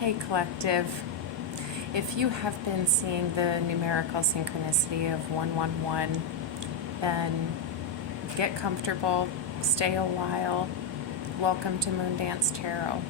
Hey Collective, if you have been seeing the numerical synchronicity of 111, then get comfortable, stay a while. Welcome to Moondance Tarot.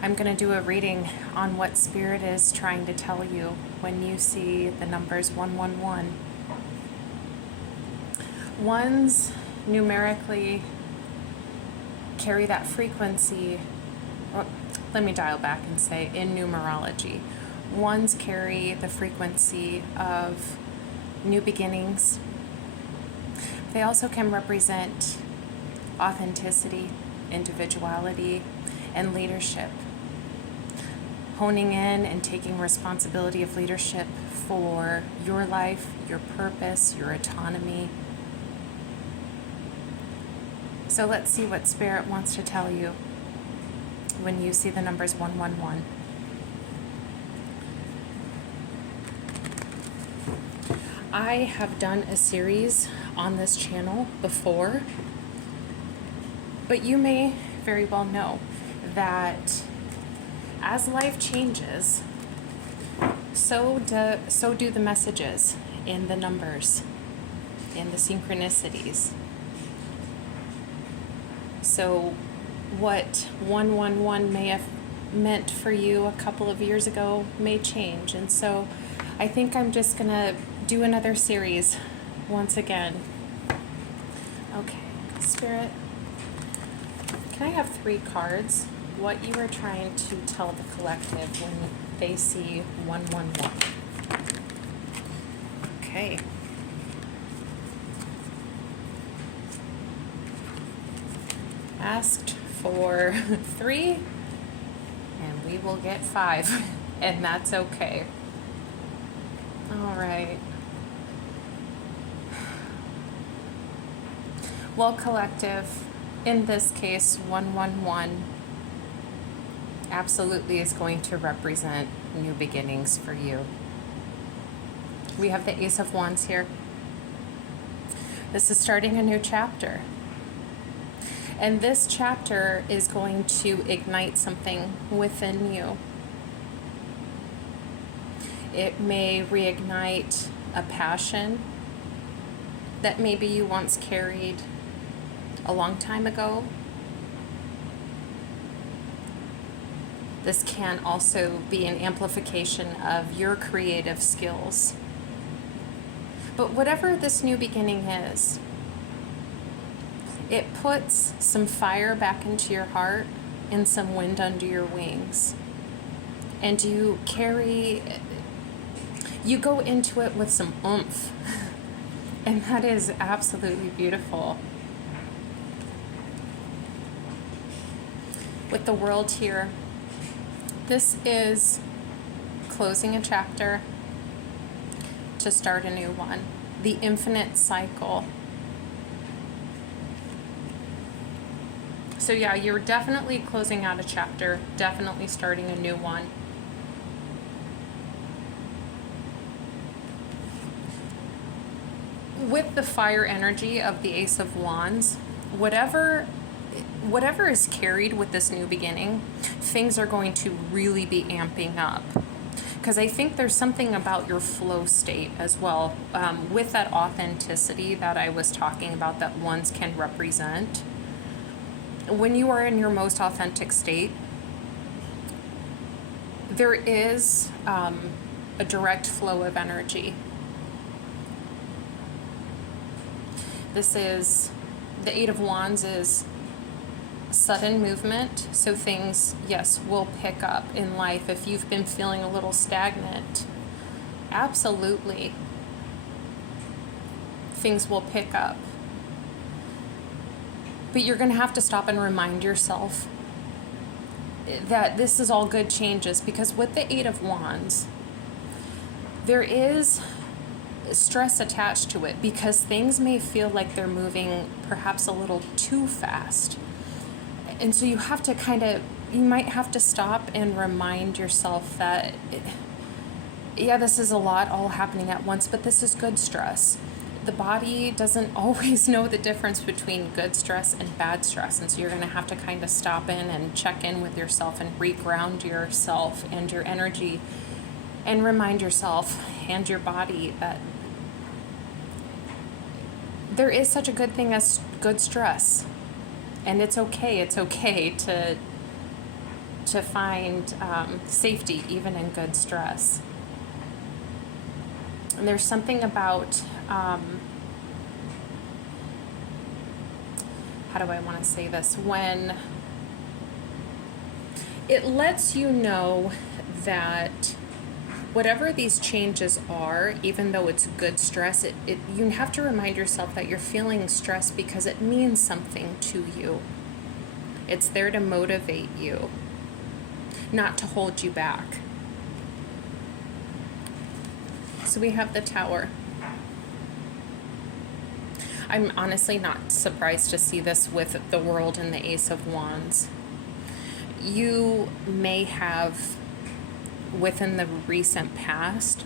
I'm going to do a reading on what Spirit is trying to tell you when you see the numbers 111. Ones numerically carry that frequency. Let me dial back and say, in numerology, ones carry the frequency of new beginnings. They also can represent authenticity, individuality, and leadership. Honing in and taking responsibility of leadership for your life, your purpose, your autonomy. So let's see what Spirit wants to tell you when you see the numbers 111. I have done a series on this channel before, but you may very well know that as life changes, so do the messages in the numbers, in the synchronicities. So what 111 may have meant for you a couple of years ago may change. And so I think I'm just going to do another series once again. Okay, Spirit, can I have 3 cards? What you are trying to tell the collective when they see 111. Okay. Asked for 3, and we will get 5, and that's okay. All right. Well, collective, in this case, 111 absolutely is going to represent new beginnings for you. We have the Ace of Wands here. This is starting a new chapter. And this chapter is going to ignite something within you. It may reignite a passion that maybe you once carried a long time ago. This can also be an amplification of your creative skills. But whatever this new beginning is, it puts some fire back into your heart and some wind under your wings. And you go into it with some oomph. And that is absolutely beautiful. With the World here, this is closing a chapter to start a new one. The infinite cycle. So yeah, you're definitely closing out a chapter, definitely starting a new one. With the fire energy of the Ace of Wands, whatever is carried with this new beginning, things are going to really be amping up. Because I think there's something about your flow state as well, with that authenticity that I was talking about that ones can represent. When you are in your most authentic state, there is a direct flow of energy. This is, the Eight of Wands is sudden movement, so things, yes, will pick up in life. If you've been feeling a little stagnant, absolutely, things will pick up. But you're going to have to stop and remind yourself that this is all good changes, because with the Eight of Wands, there is stress attached to it, because things may feel like they're moving perhaps a little too fast. And so you have to you might have to stop and remind yourself that, yeah, this is a lot all happening at once, but this is good stress. the body doesn't always know the difference between good stress and bad stress. And so you're going to have to kind of stop in and check in with yourself and reground yourself and your energy and remind yourself and your body that there is such a good thing as good stress. And it's okay. It's okay to find safety even in good stress. And there's something about, how do I want to say this? When it lets you know that whatever these changes are, even though it's good stress, you have to remind yourself that you're feeling stress because it means something to you. It's there to motivate you, not to hold you back. So we have the Tower. I'm honestly not surprised to see this with the World and the Ace of Wands. You may have, within the recent past,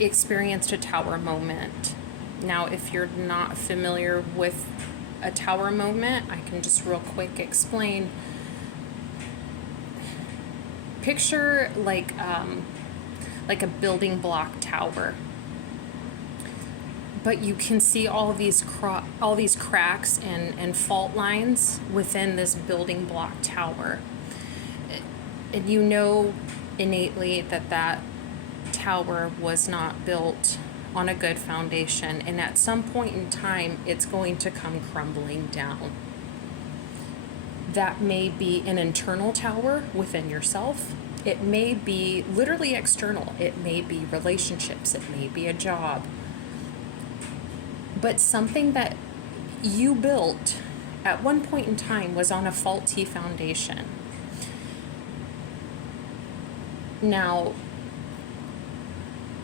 experienced a Tower moment. Now, if you're not familiar with a Tower moment, I can just real quick explain. Picture like a building block tower, but you can see all these cracks and fault lines within this building block tower, and you know innately that tower was not built on a good foundation, and at some point in time it's going to come crumbling down. That may be an internal tower within yourself. It may be literally external. It may be relationships. It may be a job. But something that you built at one point in time was on a faulty foundation. Now,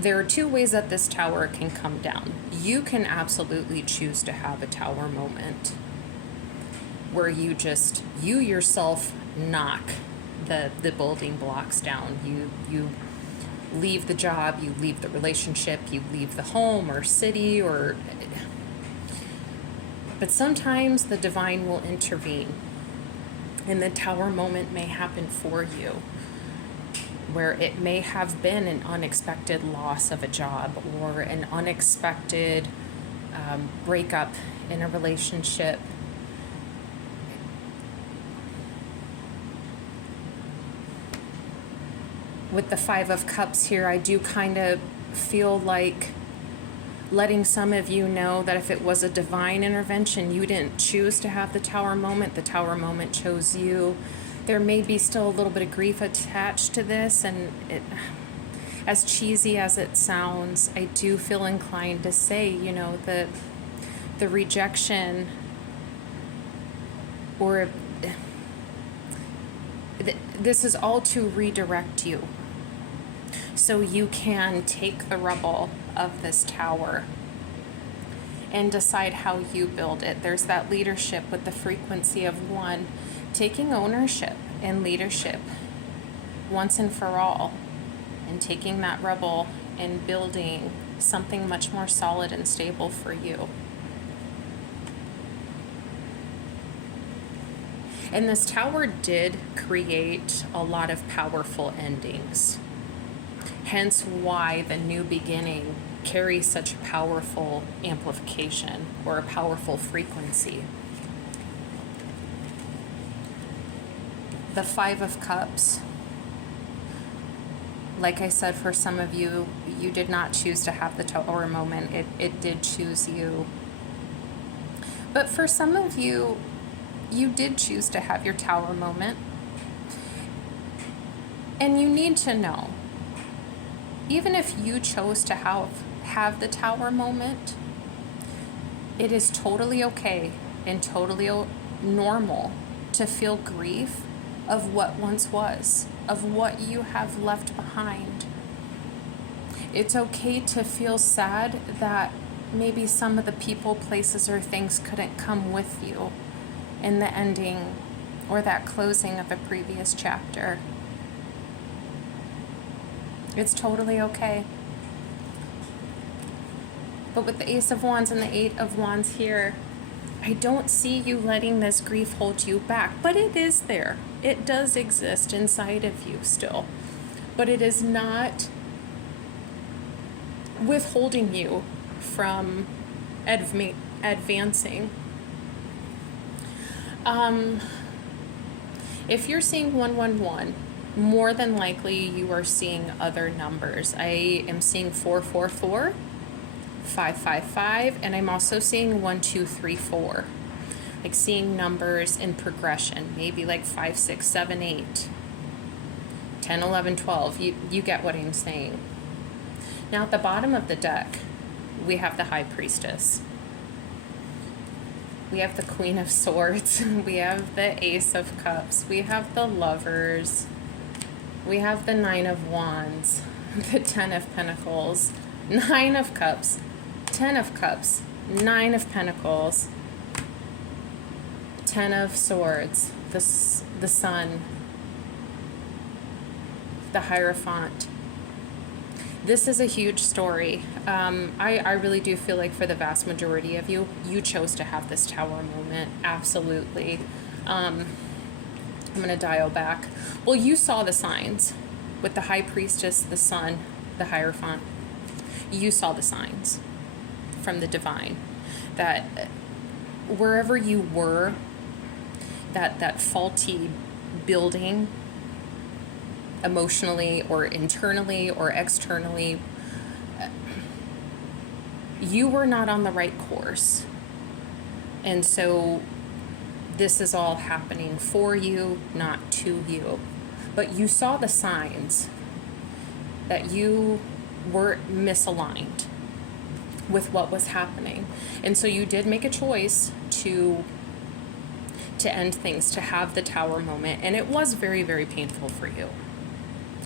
there are two ways that this tower can come down. You can absolutely choose to have a Tower moment where you yourself knock the building blocks down. You leave the job, you leave the relationship, you leave the home or city, but sometimes the divine will intervene and the Tower moment may happen for you, where it may have been an unexpected loss of a job or an unexpected breakup in a relationship. With the Five of Cups here, I do kind of feel like letting some of you know that if it was a divine intervention, you didn't choose to have the Tower moment. The Tower moment chose you. There may be still a little bit of grief attached to this, and as cheesy as it sounds, I do feel inclined to say, the rejection or this is all to redirect you so you can take the rubble of this tower and decide how you build it. There's that leadership with the frequency of 1, taking ownership and leadership once and for all, and taking that rubble and building something much more solid and stable for you. And this tower did create a lot of powerful endings. Hence why the new beginning carries such a powerful amplification or a powerful frequency. The Five of Cups. Like I said, for some of you, you did not choose to have the Tower moment. It did choose you. But for some of you, you did choose to have your Tower moment. And you need to know, even if you chose to have the Tower moment, it is totally okay and totally normal to feel grief of what once was, of what you have left behind. It's okay to feel sad that maybe some of the people, places, or things couldn't come with you in the ending or that closing of a previous chapter. It's totally okay. But with the Ace of Wands and the Eight of Wands here, I don't see you letting this grief hold you back, but it is there. It does exist inside of you still, but it is not withholding you from advancing. If you're seeing 111, more than likely you are seeing other numbers. I am seeing 444, 555, and I'm also seeing 1, 2, 3, 4. Like seeing numbers in progression, maybe like 5, 6, 7, 8, 10, 11, 12. You get what I'm saying. Now at the bottom of the deck, we have the High Priestess. We have the Queen of Swords. We have the Ace of Cups. We have the Lovers. We have the Nine of Wands, the Ten of Pentacles, Nine of Cups, Ten of Cups, Nine of Pentacles, Ten of Swords, the Sun, the Hierophant. This is a huge story. I really do feel like for the vast majority of you, you chose to have this Tower moment. Absolutely. I'm going to dial back. Well, you saw the signs with the High Priestess, the Sun, the Hierophant. You saw the signs from the divine that wherever you were, that faulty building, emotionally or internally or externally, you were not on the right course. And so this is all happening for you, not to you. But you saw the signs that you were misaligned with what was happening. And so you did make a choice to end things, to have the Tower moment. And it was very, very painful for you.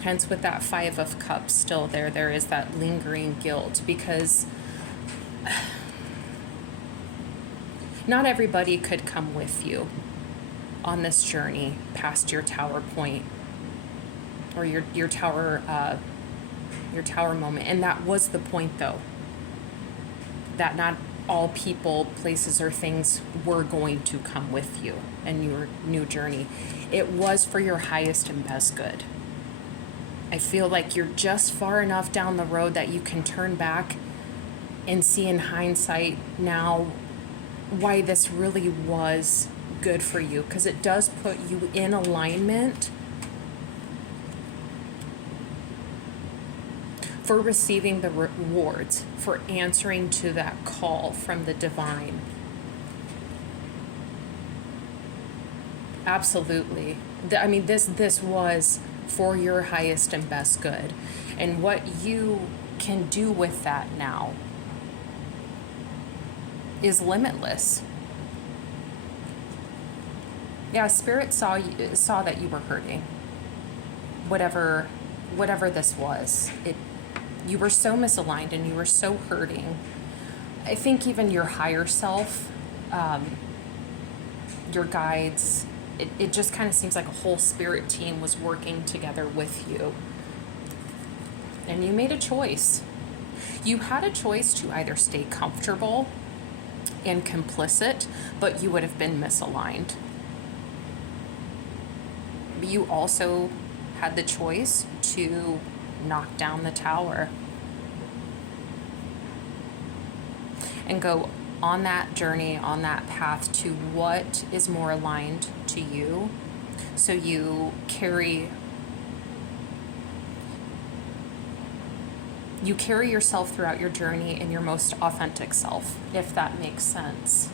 Hence, with that Five of Cups still there is that lingering guilt, because not everybody could come with you on this journey past your Tower point or your Tower moment. And that was the point, though, that not all people, places, or things were going to come with you in your new journey. It was for your highest and best good. I feel like you're just far enough down the road that you can turn back and see in hindsight now why this really was good for you, because it does put you in alignment for receiving the rewards, for answering to that call from the divine. Absolutely. I mean, this was for your highest and best good. And what you can do with that now is limitless. Yeah, Spirit saw that you were hurting. Whatever this was. You were so misaligned and you were so hurting. I think even your higher self, your guides, it just kind of seems like a whole spirit team was working together with you. And you made a choice. You had a choice to either stay comfortable and complicit, but you would have been misaligned. But you also had the choice to knock down the tower and go on that journey, on that path to what is more aligned to you, so you carry yourself throughout your journey in your most authentic self, if that makes sense.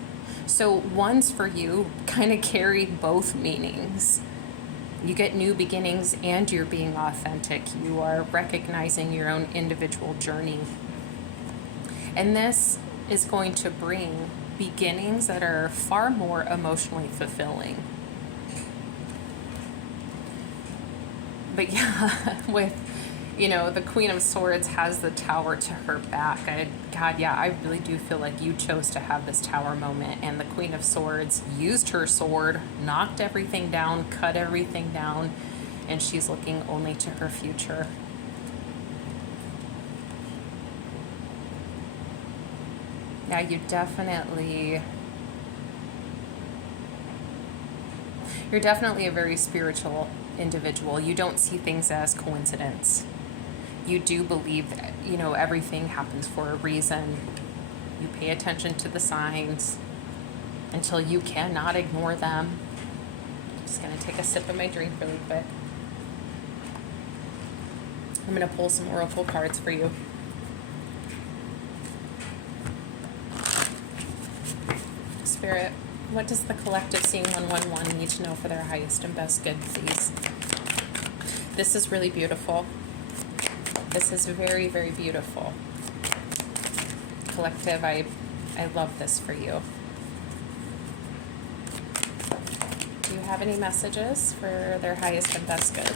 So ones for you kind of carry both meanings. You get new beginnings and you're being authentic. You are recognizing your own individual journey. And this is going to bring beginnings that are far more emotionally fulfilling. But yeah, with, the Queen of Swords has the Tower to her back. I really do feel like you chose to have this Tower moment. And the Queen of Swords used her sword, knocked everything down, cut everything down, and she's looking only to her future. Yeah, you're definitely a very spiritual individual. You don't see things as coincidence. You do believe that, everything happens for a reason. You pay attention to the signs until you cannot ignore them. Just gonna take a sip of my drink really quick. I'm gonna pull some oracle cards for you. Spirit, what does the collective seeing 111 need to know for their highest and best good, please? This is really beautiful. This is very, very beautiful. Collective, I love this for you. Do you have any messages for their highest and best good?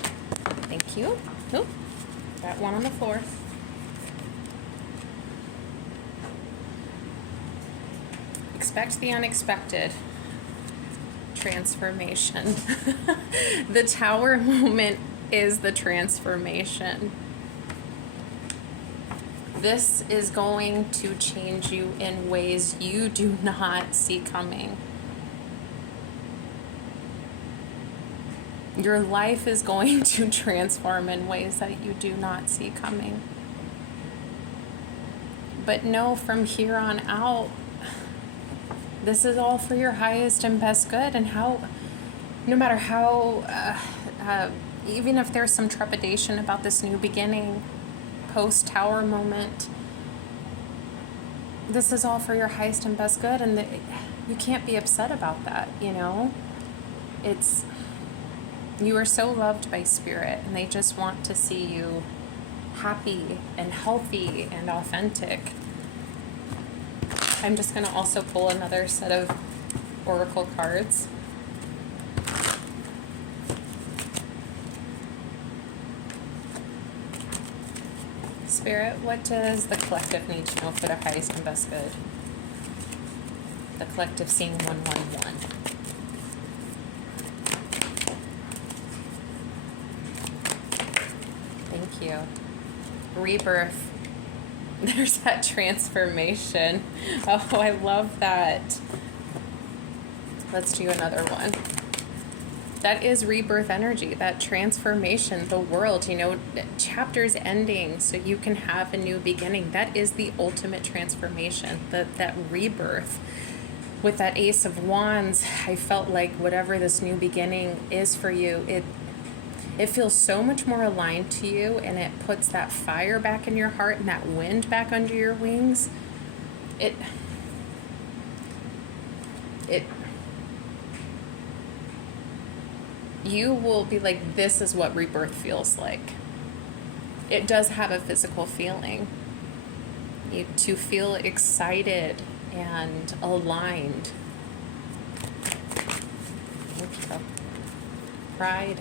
Thank you. Oop, got one on the floor. Expect the unexpected. Transformation. The Tower moment is the transformation. This is going to change you in ways you do not see coming. Your life is going to transform in ways that you do not see coming. But know from here on out, this is all for your highest and best good. And no matter how, even if there's some trepidation about this new beginning, post-Tower moment, this is all for your highest and best good. And you can't be upset about that, You are so loved by Spirit, and they just want to see you happy and healthy and authentic. I'm just going to also pull another set of oracle cards. Spirit, what does the collective need to know for their highest and best good? The collective seeing 111. Thank you. Rebirth. There's that transformation. Oh, I love that. Let's do another one. That is rebirth energy, that transformation, the world, chapters ending so you can have a new beginning. That is the ultimate transformation, that rebirth. With that Ace of Wands, I felt like whatever this new beginning is for you, it feels so much more aligned to you, and it puts that fire back in your heart and that wind back under your wings. You will be like, this is what rebirth feels like. It does have a physical feeling. To feel excited and aligned. Thank you. Pride.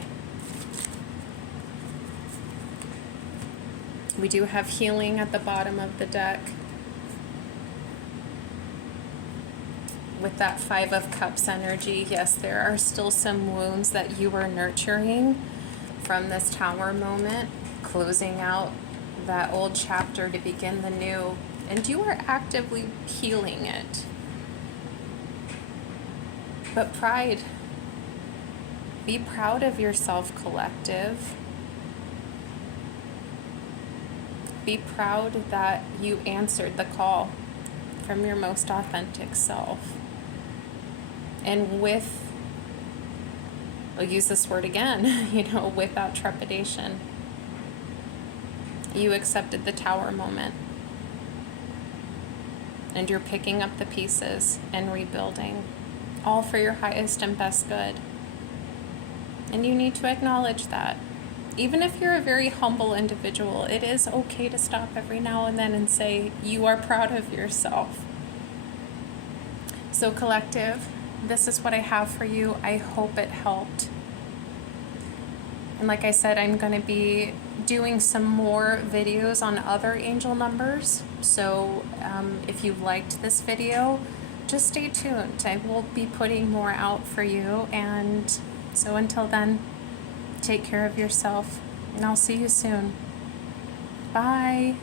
We do have healing at the bottom of the deck. With that Five of Cups energy, yes, there are still some wounds that you are nurturing from this Tower moment, closing out that old chapter to begin the new, and you are actively healing it. But pride, be proud of yourself, collective. Be proud that you answered the call from your most authentic self. And I'll use this word again, without trepidation. You accepted the Tower moment. And you're picking up the pieces and rebuilding, all for your highest and best good. And you need to acknowledge that. Even if you're a very humble individual, it is okay to stop every now and then and say you are proud of yourself. So collective, this is what I have for you. I hope it helped. And like I said, I'm going to be doing some more videos on other angel numbers. So if you liked this video, just stay tuned. I will be putting more out for you. And so until then, take care of yourself, and I'll see you soon. Bye.